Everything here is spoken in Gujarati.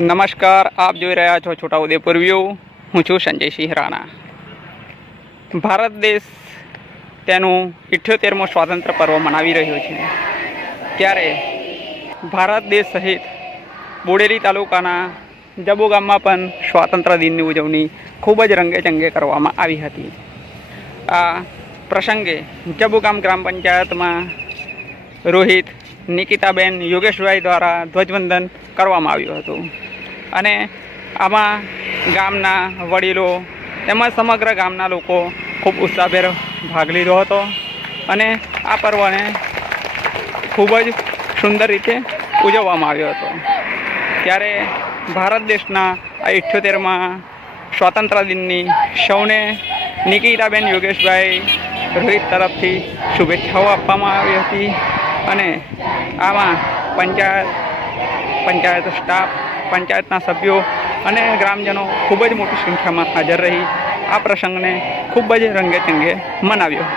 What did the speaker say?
નમસ્કાર, આપ જોઈ રહ્યા છો છોટાઉદેપુર વ્યૂ. હું છું સંજયસિંહ રાણા. ભારત દેશ તેનું ઇઠ્યોતેરમો સ્વાતંત્ર્ય પર્વ મનાવી રહ્યો છે. ત્યારે ભારત દેશ સહિત બોડેલી તાલુકાના જબુ ગામમાં પણ સ્વાતંત્ર્ય દિનની ઉજવણી ખૂબ જ રંગેચંગે કરવામાં આવી હતી. આ પ્રસંગે જબુ ગામ ગ્રામ પંચાયતમાં રોહિત, નિકિતાબેન યોગેશભાઈ દ્વારા ધ્વજવંદન કરવામાં આવ્યું હતું. અને આમાં ગામના વડીલો તેમજ સમગ્ર ગામના લોકો ખૂબ ઉત્સાહભેર ભાગ લીધો હતો અને આ પર્વને ખૂબ જ સુંદર રીતે ઉજવવામાં આવ્યો હતો. ત્યારે ભારત દેશના આ ઇઠ્યોતેરમાં સ્વાતંત્ર્ય દિનની સૌને નિકિતાબેન યોગેશભાઈ રોહિત તરફથી શુભેચ્છાઓ આપવામાં આવી હતી અને આમાં પંચાયત પંચાયત સ્ટાફ પંચાયતના સભ્યો અને ગ્રામજનો ખૂબ જ મોટી સંખ્યામાં હાજર રહી આ પ્રસંગને ખૂબ જ રંગેચંગે મનાવ્યો